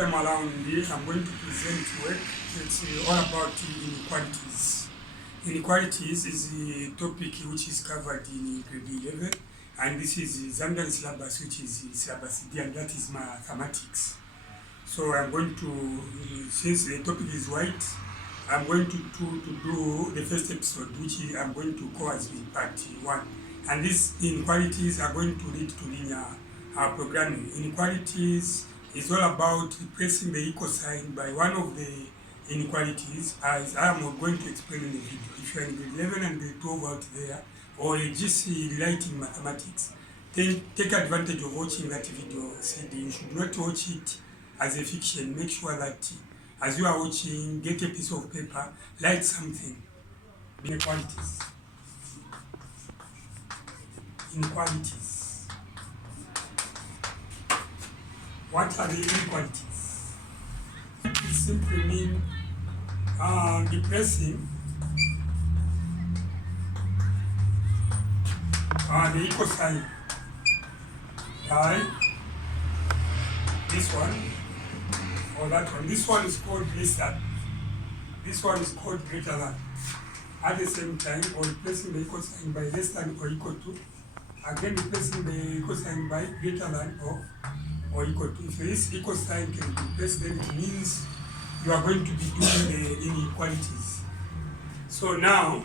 time around, I'm going to present work. It's all about inequalities. Inequalities is a topic which is covered in grade 11, and this is Zambian syllabus, which is syllabus D, and that is mathematics. So I'm going to, since the topic is wide, I'm going to do the first episode, which I'm going to call as part 1. And these inequalities are going to lead to linear programming. Inequalities is all about replacing the equal sign by one of the inequalities, as I am going to explain in the video. If you are in grade 11 and grade 12 out there, or a GC relating mathematics, then take advantage of watching that video CD. You should not watch it as a fiction. Make sure that as you are watching, get a piece of paper, write something. Inequalities. Inequalities. What are the inequalities? It simply means replacing the equal sign by this one or that one. This one is called less than. This one is called greater than. At the same time, or replacing the equal sign by less than or equal to. Again, replacing the equal sign by greater than or equal to. If this equal sign can be replaced, then it means you are going to be doing the inequalities. So now,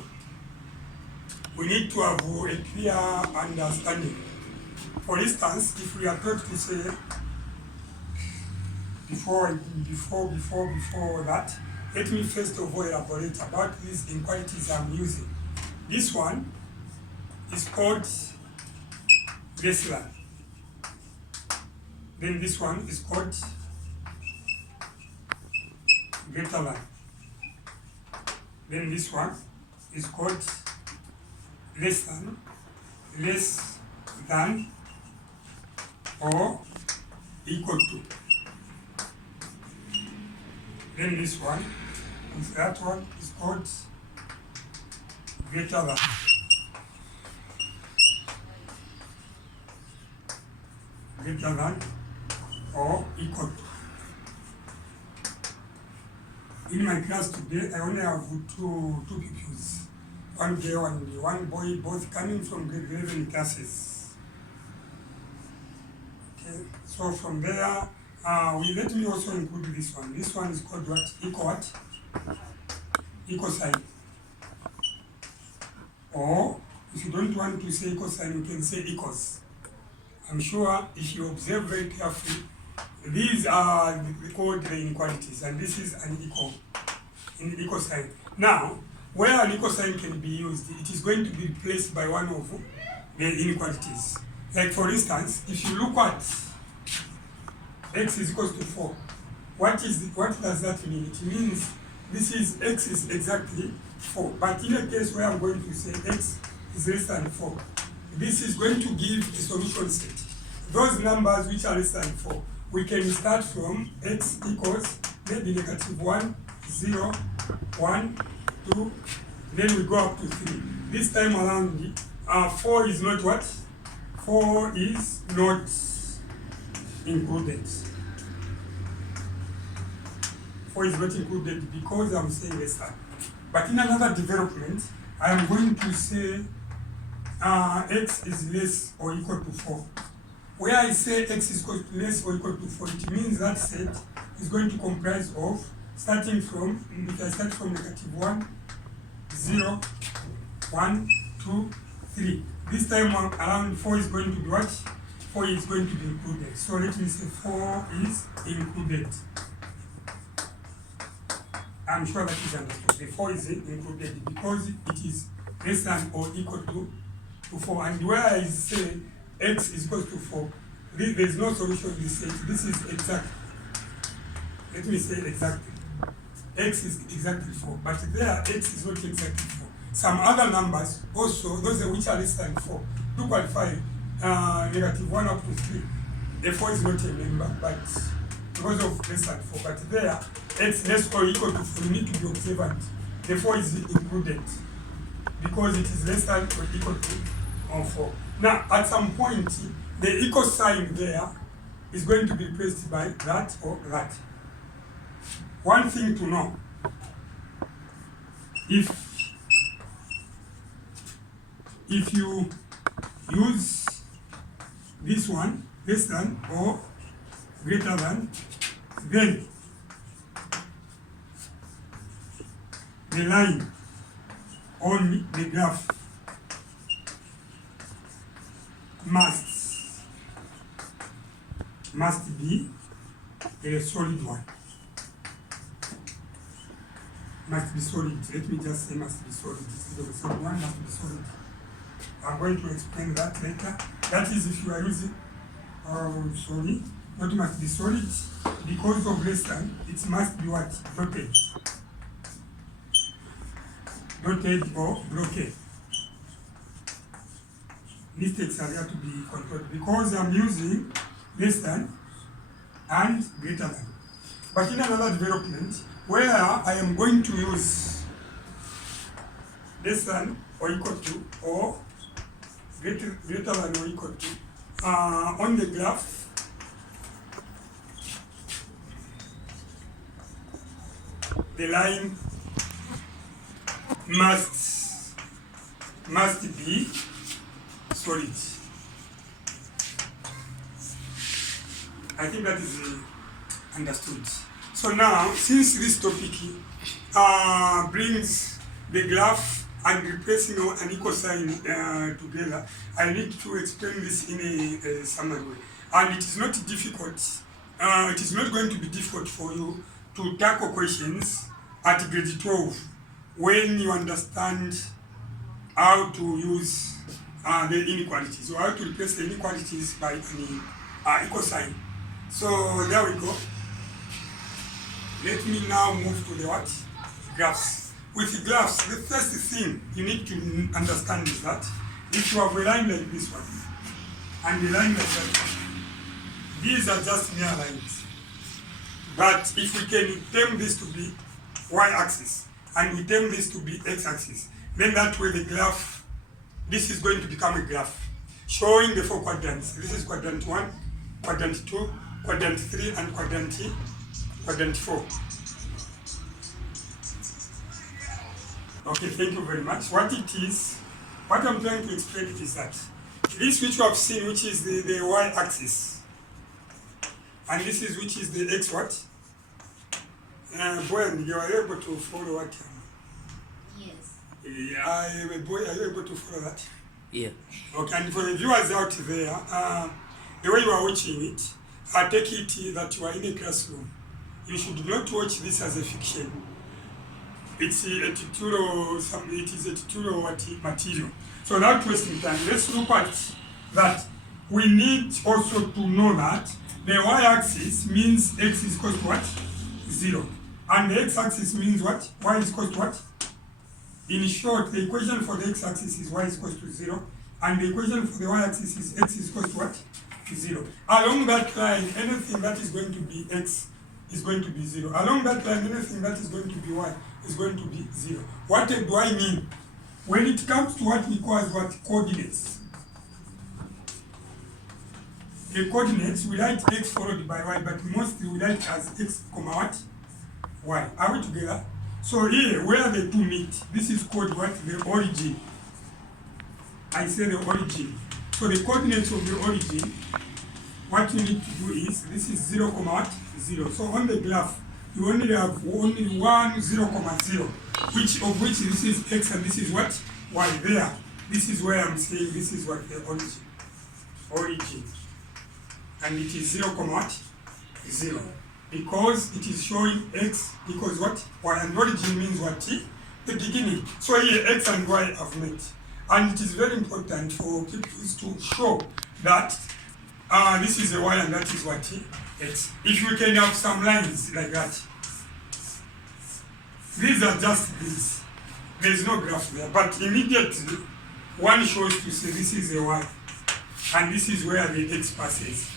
we need to have a clear understanding. For instance, if we are taught to say, before that, let me first of all elaborate about these inequalities I'm using. This one is called less than. Then this one is called greater than. Then this one is called less than or equal to. Then this one, and that one is called greater than. Greater than or equal to. In my class today, I only have two pupils. One girl and one boy, both coming from grade 11 classes. Okay, so from there, let me also include this one. This one is called what? Equal what? Equal sign. Or, if you don't want to say equal sign, you can say equals. I'm sure if you observe very carefully, these are called the inequalities, and this is an equal sign. Now, where an equal sign can be used, it is going to be replaced by one of the inequalities. Like for instance, if you look at x is equals to 4, what does that mean? It means this is x is exactly 4. But in a case where I'm going to say x is less than 4, this is going to give a solution set. Those numbers which are less than 4, we can start from x equals maybe -1, 0, 1, 2, then we go up to 3. This time around, 4 is not what? 4 is not included. 4 is not included because I'm saying less than. But in another development, I am going to say x is less or equal to 4. Where I say x is equal to less or equal to 4, it means that set is going to comprise of, starting from, if I start from -1, 0, 1, 2, 3. This time around 4 is going to be what? 4 is going to be included. So let me say 4 is included. I'm sure that is understood. The 4 is included because it is less than or equal to 4. And where I say x is equal to 4, there is no solution in this set. This is exact. Let me say exactly. X is exactly 4, but there x is not exactly 4. Some other numbers also, those which are less than 4, do qualify -1 up to 3. The 4 is not a number, but because of less than 4. But there, x less or equal to 4, you need to be observant. The 4 is included because it is less than or equal to 4. Now, at some point, the equal sign there is going to be replaced by that or that. One thing to know, if you use this one, less than or greater than, then the line on the graph must be a solid one. Must be solid. Let me just say must be solid. This is the solid one, must be solid. I'm going to explain that later. That is if you are using sorry, what must be solid, because of less than, it must be what? Dotted. Dotted or blockade. Mistakes are there to be controlled because I'm using less than and greater than. But in another development where I am going to use less than or equal to or greater than or equal to on the graph, the line must be solid. I think that is understood. So now, since this topic brings the graph and replacing an equal sign together, I need to explain this in a summary way. And it is not difficult. It is not going to be difficult for you to tackle questions at grade 12 when you understand how to use the inequalities, or how to replace the inequalities by an equal sign. So there we go. Let me now move to the what? Graphs. With graphs, the first thing you need to understand is that if you have a line like this one and a line like that one, these are just mere lines. But if we can term this to be y-axis and we term this to be x-axis, then that way the graph, this is going to become a graph showing the 4 quadrants. This is quadrant 1, quadrant 2, quadrant 3, and quadrant 4. Okay, thank you very much. What I'm trying to explain is that this which you have seen, which is the y-axis, and this is which is the x what? Boy, you are able to follow what? Yes. Boy, are you able to follow that? Yeah. Okay, and for the viewers out there, the way you are watching it, I take it that you are in a classroom. You should not watch this as a fiction. It's a tutorial, it is a tutorial material. So without wasting time, let's look at that. We need also to know that the y-axis means x is equal to what? 0. And the x-axis means what? Y is equal to what? In short, the equation for the x-axis is y is equal to 0. And the equation for the y-axis is x is equal to what? 0. Along that line, anything that is going to be x is going to be 0. Along that line, anything that is going to be y is going to be 0. What do I mean? When it comes to what we call as what? Coordinates. The coordinates, we write x followed by y, but mostly we write as x, what? Y. Are we together? So here, where the two meet, this is called what? The origin. I say the origin. So the coordinates of the origin, what you need to do is, this is 0, what? 0. So on the graph, you only have only 1, 0, 0, which this is x and this is what? Y. There. This is where I'm saying this is what the origin. And it is 0, what? 0. Because it is showing x because what? Y. And origin means what? The beginning. So here x and y have met. And it is very important for pupils to show that this is a y and that is what? X. If you can have some lines like that. These are just these. There is no graph there. But immediately, one shows to say this is a y. And this is where the x passes.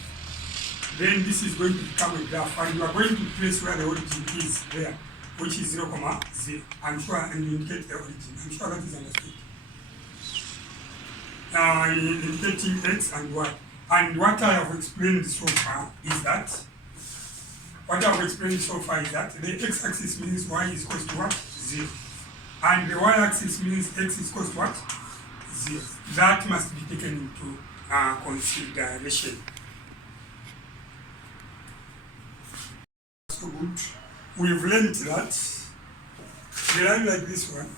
Then this is going to become a graph. And you are going to place where the origin is there, which is 0, 0. I'm sure, and you indicate the origin. I'm sure that is understood. Indicating x and y. And what I have explained so far is that the x-axis means y is equal to what? 0. And the y-axis means x is equal to what? 0. That must be taken into consideration. So good. We've learned that the line like this one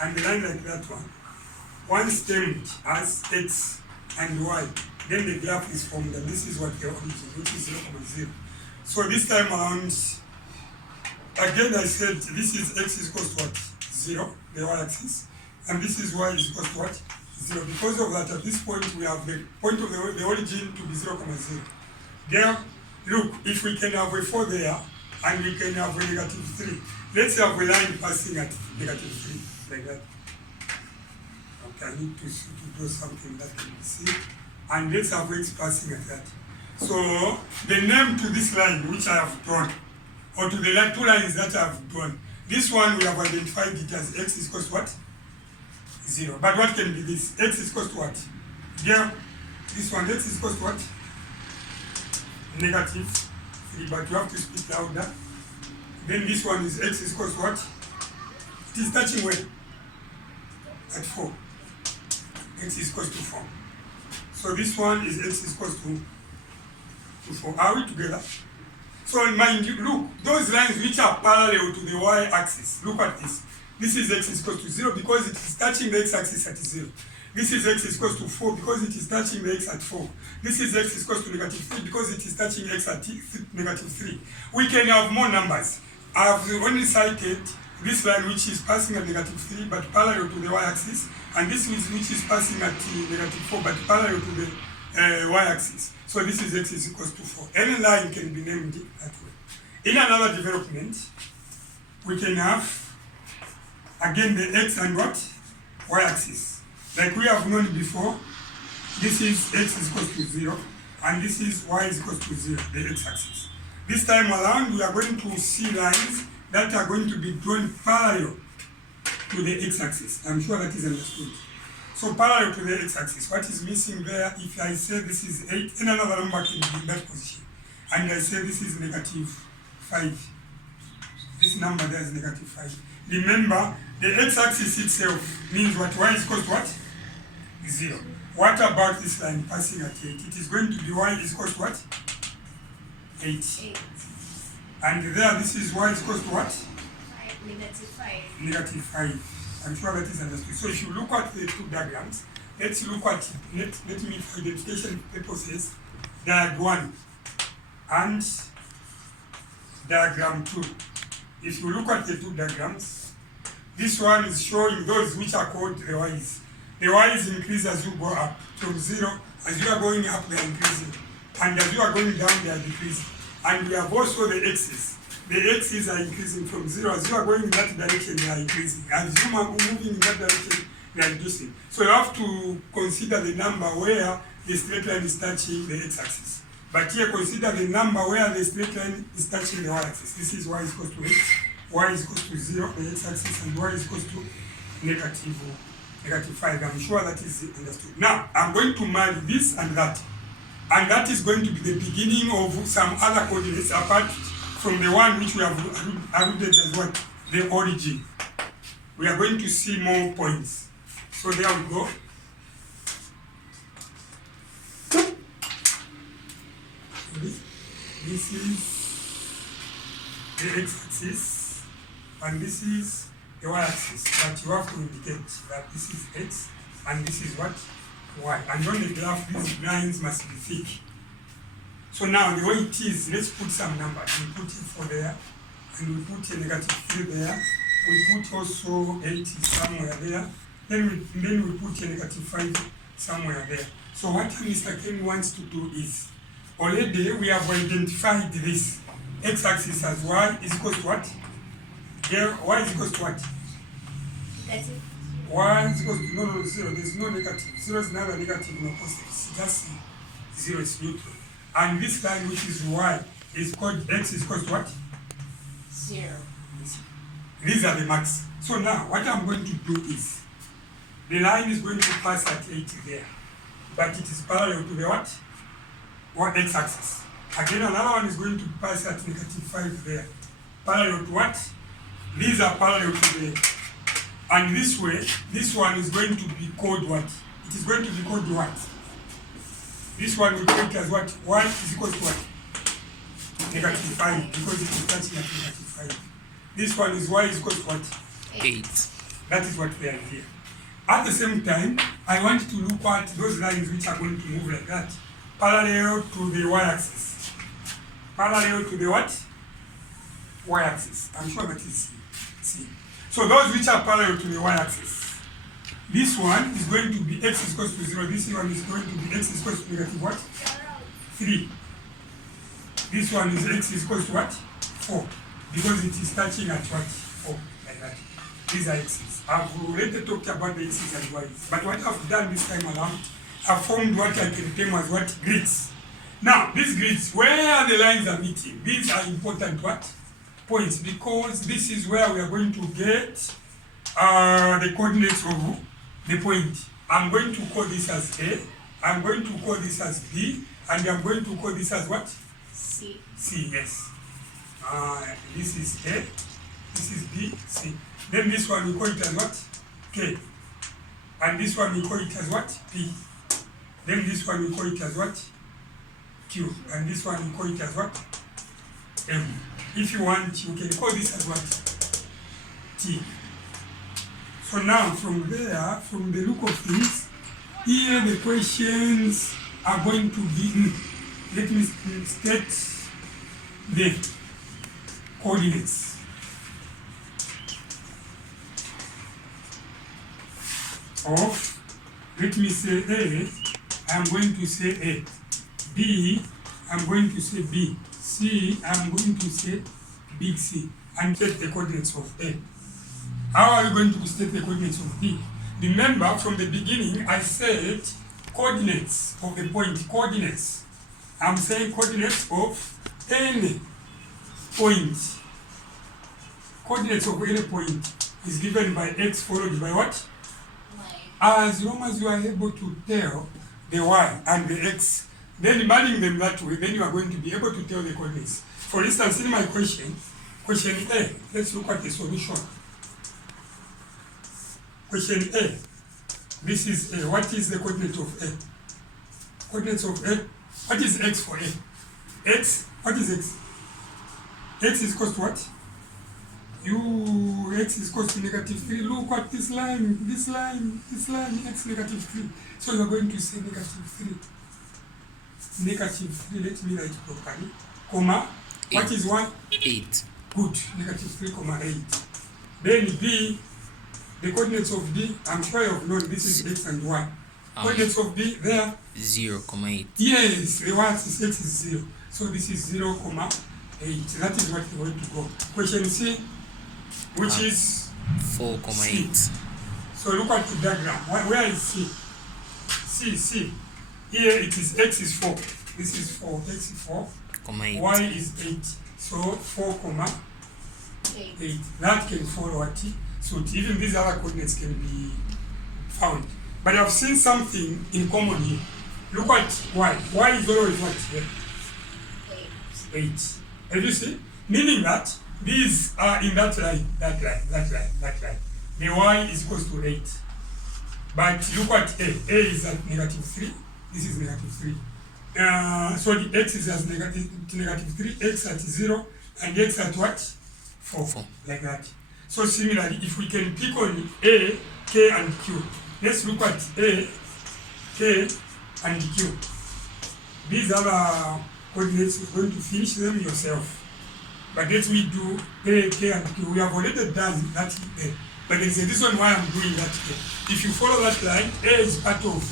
and the line like that one stemmed as x and y. Then the graph is formed, and this is what the origin, which is 0,0. So this time around, again I said this is x is equal to what? 0, the y-axis, and this is y is equal to what? 0. Because of that, at this point we have the point of the origin to be 0,0. There, look, if we can have a 4 there, and we can have a -3. Let's have a line passing at -3, like that. Okay, I need to do something that can be seen. And let's have x passing at that. So the name to this line which I have drawn, or to the two lines that I have drawn, this one we have identified it as x is equal to what? 0. But what can be this? X is equal to what? There, this one, x is equal to what? -3, but you have to speak louder. Then this one is x is equal to what? It is touching where? At 4. X is equal to 4. So this one is x is equal to 4. Are we together? So mind you, look, those lines which are parallel to the y-axis, look at this. This is x is equal to 0 because it is touching the x-axis at 0. This is x is equal to 4 because it is touching the x at 4. This is x is equal to -3 because it is touching x at -3. We can have more numbers. I have only cited this line which is passing at -3 but parallel to the y-axis, and this is which is passing at -4 but parallel to the y-axis. So this is x is equal to 4. Any line can be named that way. In another development, we can have again the x and what? Y-axis. Like we have known before, this is x is equal to 0, and this is y is equal to 0, the x-axis. This time around, we are going to see lines that are going to be drawn parallel to the x-axis. I'm sure that is understood. So parallel to the x-axis, what is missing there? If I say this is 8, then another number can be in that position. And I say this is -5. This number there is -5. Remember, the x-axis itself means what? Y is equal to what? 0. What about this line passing at 8? It is going to be y is equal to what? 8. And there, this is y is equal to what? -5. I'm sure that is understood. So if you look at the two diagrams, let's look at, let me for identification purposes, diagram 1 and diagram 2. If you look at the two diagrams, this one is showing those which are called the y's. The y's increase as you go up. From 0, as you are going up, they are increasing. And as you are going down, they are decreasing. And we have also the x's. The x's are increasing from 0. As you are going in that direction, they are increasing. As you are moving in that direction, they are reducing. So you have to consider the number where the straight line is touching the x-axis. But here, consider the number where the straight line is touching the y-axis. This is y is equal to x, y is equal to 0, the x-axis, and y is equal to -5. I'm sure that is understood. Now, I'm going to marry this and that. And that is going to be the beginning of some other coordinates apart from the one which we have alluded as what? The origin. We are going to see more points. So there we go. This is the x-axis, and this is the y-axis. But you have to indicate that this is x, and this is what? Y. And on the graph, these lines must be thick. So now the way it is, let's put some numbers. We put 4 there, and we put a -3 there. We put also 8 somewhere there. Then we put a -5 somewhere there. So what Mr. Ken wants to do is, already we have identified this x-axis as y is equal to what? Here, y is equal to what? That's it. Y is equal to, no, 0. There's no negative. 0 is neither negative nor positive. It's just 0, it's neutral. And this line, which is y, is called x is equal to what? 0. These are the marks. So now, what I'm going to do is, the line is going to pass at 8 there. but it is parallel to the what? Or x-axis. Again, another one is going to pass at -5 there. Parallel to what? These are parallel to the, and this way, this one is going to be called what? It is going to be called what? This one will take as what? 1 is equal to what? -5, because it is touching at -5. This one is y is equal to what? 8. That is what we are here. At the same time, I want to look at those lines which are going to move like that, parallel to the y-axis. Parallel to the what? Y-axis. I'm sure that is C. So those which are parallel to the y-axis, this one is going to be x is equal to 0. This one is going to be x is equal to negative what? 3. This one is x is equal to what? 4. Because it is touching at what? 4. Like that. These are x's. I've already talked about the x's and y's. But what I've done this time around, I've formed what I can term as what? Grids. Now, these grids, where the lines are meeting, these are important what? Points, because this is where we are going to get the coordinates of the point. I'm going to call this as A, I'm going to call this as B, and I'm going to call this as what? C. C, yes. This is A, this is B, C. Then this one we call it as what? K. And this one we call it as what? P. Then this one we call it as what? Q. And this one we call it as what? M. If you want, you can call this as what? T. So now from there, from the look of things, here the questions are going to be, let me state the coordinates. Of, let me say A, I'm going to say A. B, I'm going to say B. C, I'm going to say big C. And state the coordinates of A. How are you going to state the coordinates of B? Remember, from the beginning, I said coordinates of the point, coordinates. I'm saying coordinates of any point. Coordinates of any point is given by x followed by what? As long as you are able to tell the y and the x, then dividing them that way, then you are going to be able to tell the coordinates. For instance, in my question A, let's look at the solution. Question A, this is A. What is the coordinate of A? Coordinates of A, what is x for A? X, what is x? X is equal to what? X is equal to -3. Look at this line, x -3. So you are going to say -3. -3, let me write properly. Comma, what is 1? 8. Good, -3, comma 8. Then B, the coordinates of B, I'm sure you have known this is x and y. Coordinates of B there? 0,8. Yes, the y-axis x is 0. So this is 0,8. That is what we're going to go. Question C, which is 4,8. So look at the diagram. Where is C? C. Here it is x is 4. This is 4. X is 4. 8. Y is 8. So 4,8. That can follow what T. So even these other coordinates can be found. But I've seen something in common here. Look at Y. Y is always what here? 8. Have you seen? Meaning that these are in that line. The Y is equal to 8. But look at A. A is at -3. This is -3. So the X is as -3, X at 0, and X at what? 4. Like that. So similarly, if we can pick on A, K, and Q, let's look at A, K, and Q. These are coordinates. You're going to finish them yourself. But let me do A, K, and Q. We have already done that A. But there is a reason why I'm doing that A. If you follow that line, A is part of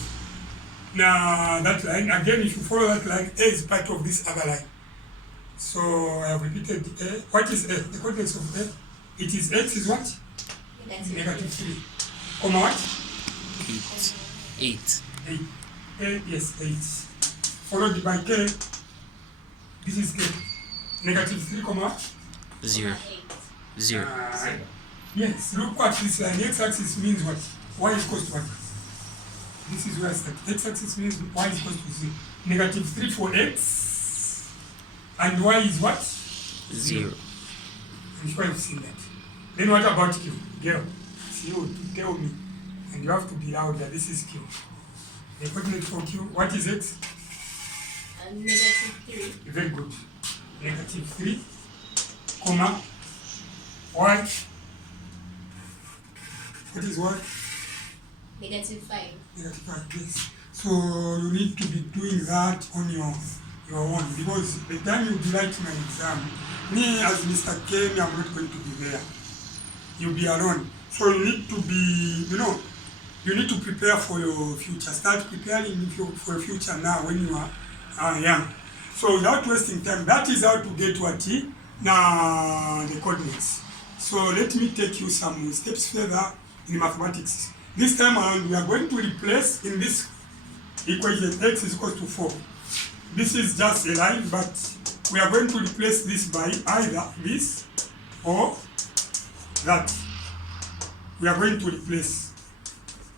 that line. Again, if you follow that line, A is part of this other line. So I have repeated A. What is A? The coordinates of A? It is x is what? -3. Comma what? 8. 8. A, yes, 8. Followed by K. This is K. -3, comma? 0. Yes, look at this line. X-axis means what? Y is equal to what? This is where I start. X-axis means y is equal to 0. Negative 3 for x, and y is what? 0. I'm sure you've seen that. Then what about q? Girl, see you tell me. And you have to be louder. This is q. The coordinate for q, what is it? Negative 3. Very good. Negative 3, comma, y. What is y? Negative 5. Negative 5, yes. So you need to be doing that on your own, because the time you be writing an exam, me as Mr. K, I'm not going to be there. You'll be alone. So you need to be, you need to prepare for your future. Start preparing for your future now when you are young. So without wasting time, that is how to get what now the coordinates. So let me take you some steps further in mathematics. This time around, we are going to replace in this equation x is equal to 4. This is just a line, but we are going to replace this by either this or that. We are going to replace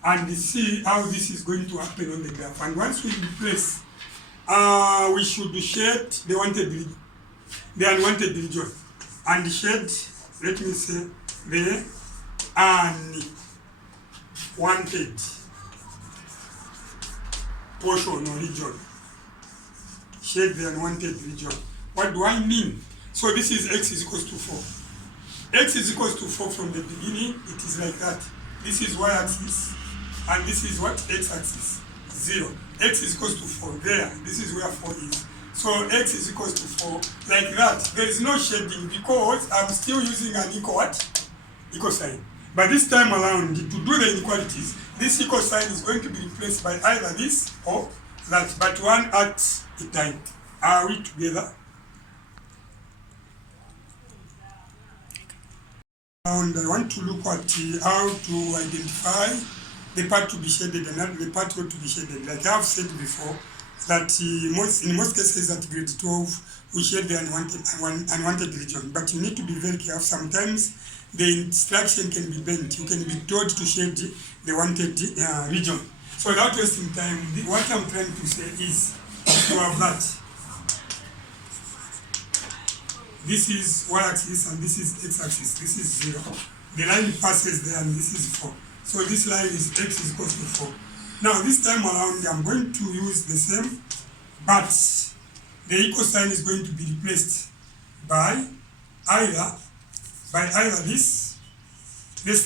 and see how this is going to happen on the graph. And once we replace, we should shade the unwanted region, and shade, let me say, the unwanted portion or region. Shade the unwanted region. What do I mean? So this is x is equals to 4. X is equals to 4 from the beginning. It is like that. This is y-axis, and this is what? X-axis. 0. X is equals to 4. There. This is where 4 is. So x is equals to 4. Like that. There is no shading because I'm still using an equal sign. But this time around, to do the inequalities, this equal sign is going to be replaced by either this or that, but one at a time. Are we together? And I want to look at how to identify the part to be shaded and not the part not to be shaded. Like I have said before, that in most cases at grade 12, we shade the unwanted region. But you need to be very careful. Sometimes the instruction can be bent. You can be told to shade the wanted region. So without wasting time, what I'm trying to say is to have that. This is y-axis and this is x-axis. This is 0. The line passes there and this is 4. So this line is x is equal to 4. Now this time around, I'm going to use the same, but the equal sign is going to be replaced by either this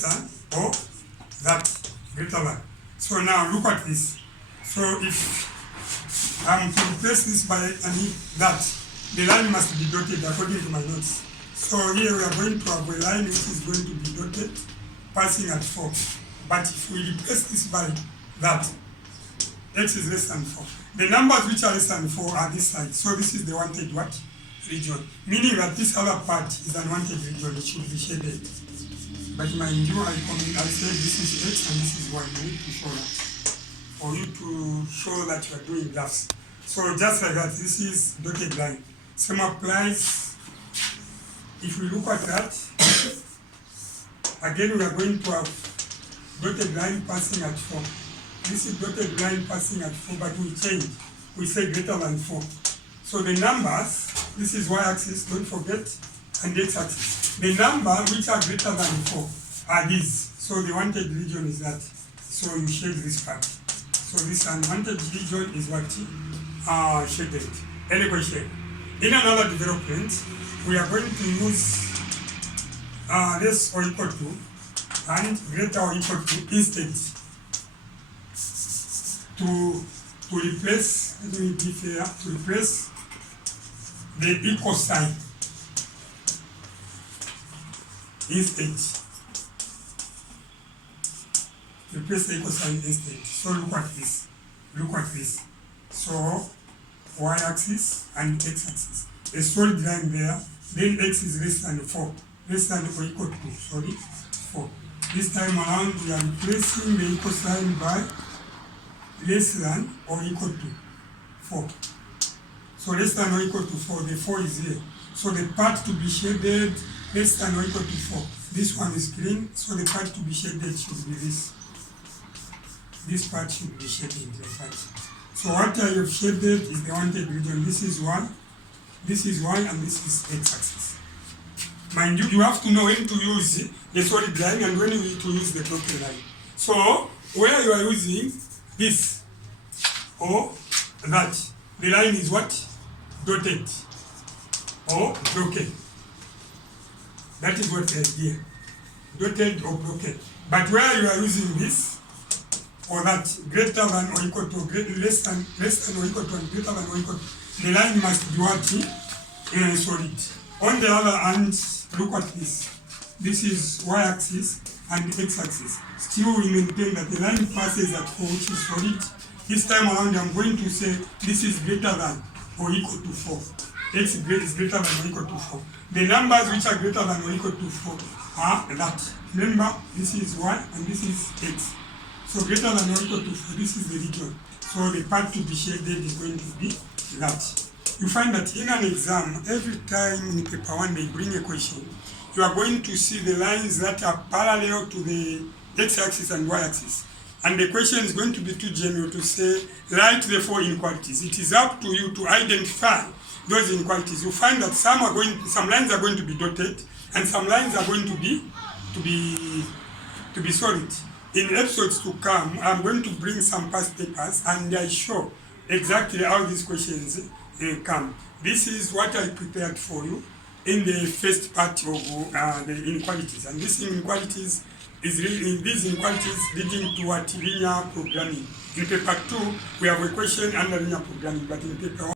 one or that greater than. So now look at this. So if I'm to replace this by that, the line must be dotted according to my notes. So here we are going to have a line which is going to be dotted, passing at 4. But if we replace this by that, x is less than 4. The numbers which are less than 4 are this side. So this is the wanted what? Region. Meaning that this other part is unwanted region. It should be shaded. But mind you, I said this is x and this is y. You need to show that. For you to show that you are doing graphs. So just like that, this is dotted line. Same applies. If we look at that, again we are going to have dotted line passing at 4. This is dotted line passing at 4, but we change. We say greater than 4. So the numbers, this is y-axis, don't forget, and x-axis. The number which are greater than 4 are these. So the wanted region is that. So you shade this part. So this unwanted region is what shaded. Any question? In another development, we are going to use less or equal to and greater or equal to instead to replace, let me be fair, to replace the equal sign instead. Replace the equal sign instead. So look at this. Look at this. So y-axis and x-axis. A solid line there. Then x is less than 4. Less than or equal to, 4. This time around, we are replacing the equal sign by less than or equal to 4. So less than or equal to 4, the 4 is here. So the part to be shaded less than or equal to 4. This one is green, so the part to be shaded should be this. this part should be shaded like that. So what I have shaded is the wanted region. This is y, this is y, and this is x-axis. Mind you, you have to know when to use the solid line and when to use the broken line. So where you are using this or that, the line is what? Dotted or broken. That is what the idea. Dotted or broken. But where you are using this or that, greater than or equal to, less than or equal to, and greater than or equal to, the line must be what? Solid. On the other hand, look at this. This is y-axis and x-axis. Still we maintain that the line passes at 4, which is solid. This time around I'm going to say this is greater than or equal to 4. X is greater than or equal to 4. The numbers which are greater than or equal to 4 are that. Remember, this is y and this is x. So greater than or equal to 4, this is the region. So the part to be shaded is going to be that. You find that in an exam, every time in paper 1 they bring a question, you are going to see the lines that are parallel to the x-axis and y-axis. And the question is going to be too general to say, write the 4 inequalities. It is up to you to identify those inequalities. You find that some lines are going to be dotted, and some lines are going to be solid. In episodes to come, I'm going to bring some past papers and I show exactly how these questions come. This is what I prepared for you in the first part of the inequalities. And these inequalities leading to what? Linear programming. In paper 2, we have a question under linear programming, but in paper 1,